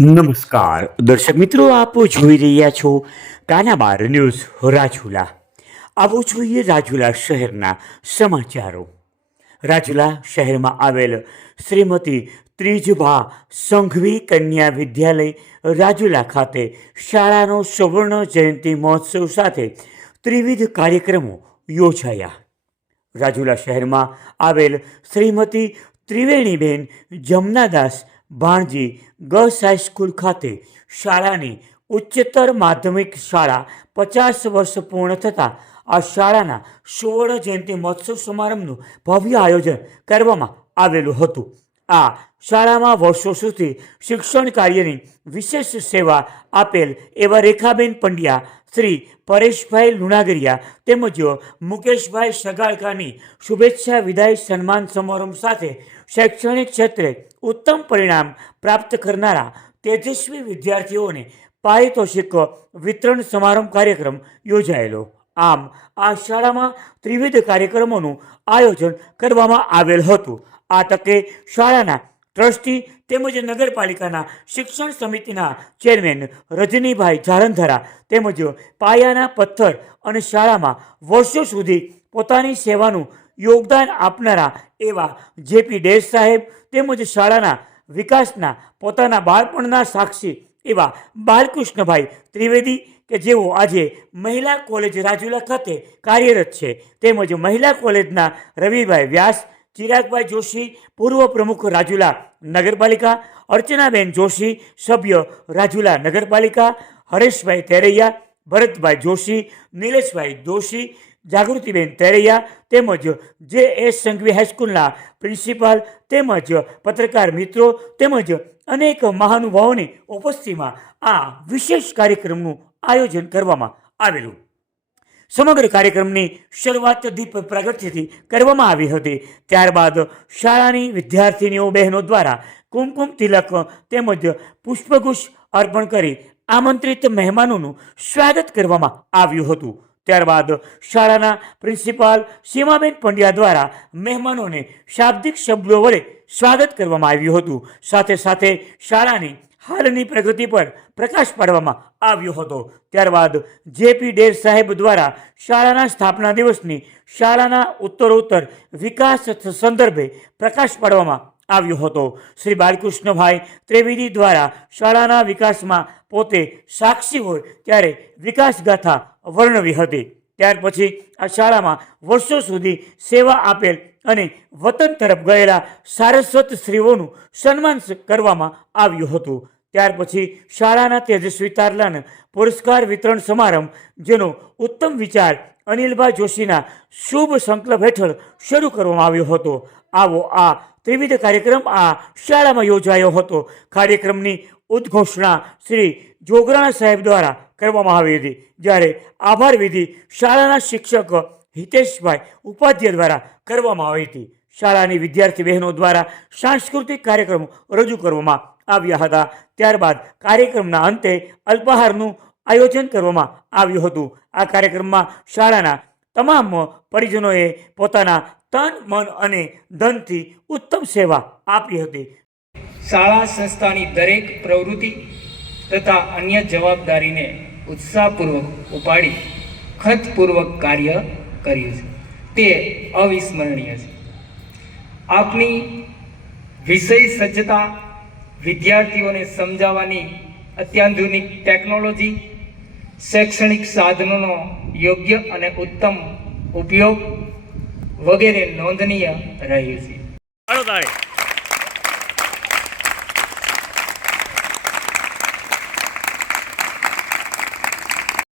નમસ્કાર. દર્શક મિત્રો, આપ જોઈ રહ્યા છો કાનાબાર ન્યૂઝ રાજુલા. આવો જોઈએ રાજુલા શહેરના સમાચારો. રાજુલા શહેરમાં આવેલ શ્રીમતી ત્રીજભા સંઘવી કન્યા વિદ્યાલય, રાજુલા ખાતે શાળાનો સુવર્ણ જયંતિ મહોત્સવ સાથે ત્રિવિધ કાર્યક્રમો યોજાયા. રાજુલા શહેરમાં આવેલ Shrimati Triveniben Jamnadas Bhanji girls high school ખાતે શાળાની ઉચ્ચતર માધ્યમિક શાળા પચાસ વર્ષ પૂર્ણ થતાં આ શાળાના સુવર્ણ જયંતિ મહોત્સવ સમારંભનું ભવ્ય આયોજન કરવામાં આવેલું હતું. આ શાળામાં વર્ષો સુધી શિક્ષણ કાર્યની વિશેષ સેવા આપેલ એવા રેખાબેન પંડ્યા, શ્રી પરેશભાઈ લુણાગરિયા તેમજ મુકેશભાઈ સગાળકાની શુભેચ્છા, વિદાય, સન્માન સમારંભ સાથે શૈક્ષણિક ક્ષેત્રે ઉત્તમ પરિણામ પ્રાપ્ત કરનારા તેજસ્વી વિદ્યાર્થીઓને પારિતોષિક વિતરણ સમારંભ કાર્યક્રમ યોજાયેલો. આમ, આ શાળામાં ત્રિવિધ કાર્યક્રમોનું આયોજન કરવામાં આવેલ હતું. આ તકે શાળાના ટ્રસ્ટી તેમજ નગરપાલિકાના શિક્ષણ સમિતિના ચેરમેન રજનીભાઈ જારંધરા તેમજ પાયાના પથ્થર અને શાળામાં વર્ષો સુધી પોતાની સેવાનું યોગદાન આપનારા એવા જેપી ડેશ સાહેબ તેમજ શાળાના વિકાસના પોતાના બાળપણના સાક્ષી એવા બાલકૃષ્ણભાઈ ત્રિવેદી કે જેઓ આજે મહિલા કોલેજ રાજુલા ખાતે કાર્યરત છે તેમજ મહિલા કોલેજના રવિભાઈ વ્યાસ ચિરાગભાઈ જોશી, પૂર્વ પ્રમુખ રાજુલા નગરપાલિકા, અર્ચનાબેન જોશી, સભ્ય રાજુલા નગરપાલિકા, હરેશભાઈ તેરૈયા, ભરતભાઈ જોશી, નિલેશભાઈ જોશી જાગૃતિબેન તેરૈયા તેમજ જે એસ સંઘવી હાઈસ્કૂલના પ્રિન્સિપાલ તેમજ પત્રકાર મિત્રો તેમજ અનેક મહાનુભાવોની ઉપસ્થિતિમાં આ વિશેષ કાર્યક્રમનું આયોજન કરવામાં આવેલું. સમગ્ર કાર્યક્રમની શરૂઆત દીપ પ્રાગટ્યથી કરવામાં આવી હતી. ત્યારબાદ શાળાની વિદ્યાર્થીનીઓ બહેનો દ્વારા કુમકુમ તિલક તેમજ પુષ્પગુચ્છ અર્પણ કરી આમંત્રિત મહેમાનોનું સ્વાગત કરવામાં આવ્યું હતું. ત્યારબાદ શાળાના પ્રિન્સિપાલ સીમાબેન પંડ્યા દ્વારા મહેમાનોને શાબ્દિક શબ્દો વડે સ્વાગત કરવામાં આવ્યું હતું. સાથે સાથે શાળાની હાલની પ્રગતિ પર પ્રકાશ પાડવામાં આવ્યો હતો. ત્યારબાદ જેપી ડેર સાહેબ દ્વારા શાળાના સ્થાપના દિવસની શાળાના ઉત્તરોત્તર વિકાસ સંદર્ભે પ્રકાશ પાડવામાં આવ્યો હતો. શ્રી બાલકૃષ્ણભાઈ ત્રિવેદી દ્વારા શાળાના વિકાસમાં પોતે સાક્ષી હોય ત્યારે વિકાસ ગાથા વર્ણવી હતી. ત્યાર પછી આ શાળામાં વર્ષો સુધી સેવા આપેલ અને વતન તરફ ગયેલા સારસ્વત શ્રીઓનું સન્માન કરવામાં આવ્યું હતું. ત્યાર પછી શાળાના તેજસ્વી તારલાન પુરસ્કાર વિતરણ સમારંભ, જેનો ઉત્તમ વિચાર અનિલભાઈ જોશીના શુભ સંકલ્પ હેઠળ શરૂ કરવામાં આવ્યો હતો. આવો આ ત્રિવિધ કાર્યક્રમ આ શાળામાં યોજાયો હતો. કાર્યક્રમની ઉદ્ઘોષણા શ્રી જોગરાણા સાહેબ દ્વારા કરવામાં આવી હતી. જ્યારે આભાર વિધિ શાળાના શિક્ષક હિતેશભાઈ ઉપાધ્યાય દ્વારા કરવામાં આવી હતી. શાળાની વિદ્યાર્થી બહેનો દ્વારા સાંસ્કૃતિક કાર્યક્રમો રજૂ કરવામાં આવ્યા હતા. ત્યારબાદ કાર્યક્રમના અંતે અલ્પાહારનું આયોજન કરવામાં આવ્યું હતું. આ કાર્યક્રમમાં શાળાના તમામ પરિજનોએ પોતાના તન, મન અને ધનથી ઉત્તમ સેવા આપી હતી. શાળા સંસ્થાની દરેક પ્રવૃત્તિ તથા અન્ય જવાબદારીને ઉત્સાહપૂર્વક ઉપાડી ખતપૂર્વક કાર્ય કર્યું છે. તે અવિસ્મરણીય છે. આપની વિષય સજ્જતા વિદ્યાર્થીઓને સમજાવવાની અત્યાધુનિક ટેકનોલોજી, શૈક્ષણિક સાધનોનો યોગ્ય અને ઉત્તમ ઉપયોગ વગેરે નોંધનીય રહ્યું છે.